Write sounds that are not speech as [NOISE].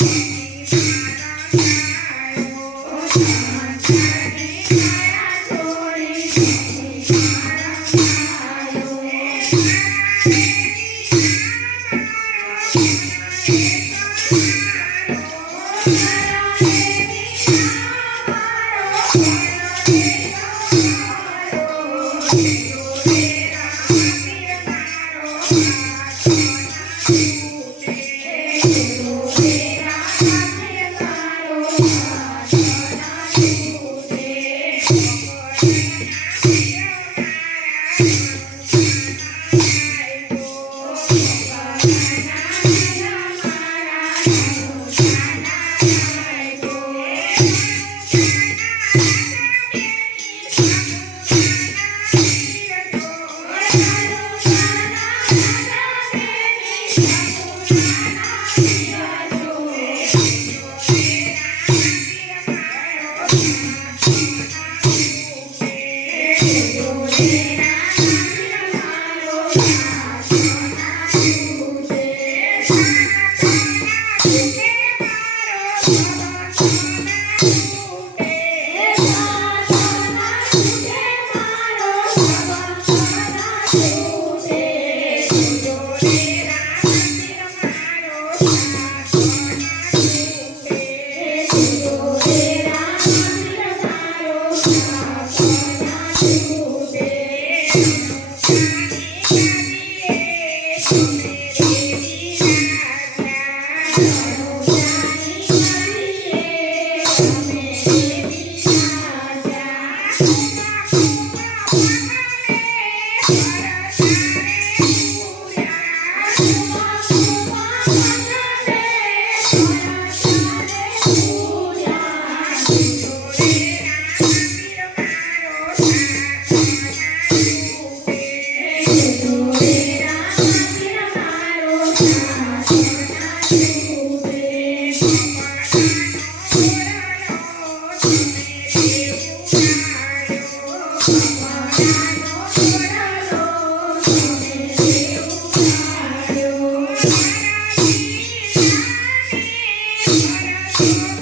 Yeah. Boom. [LAUGHS] Sim. Peace.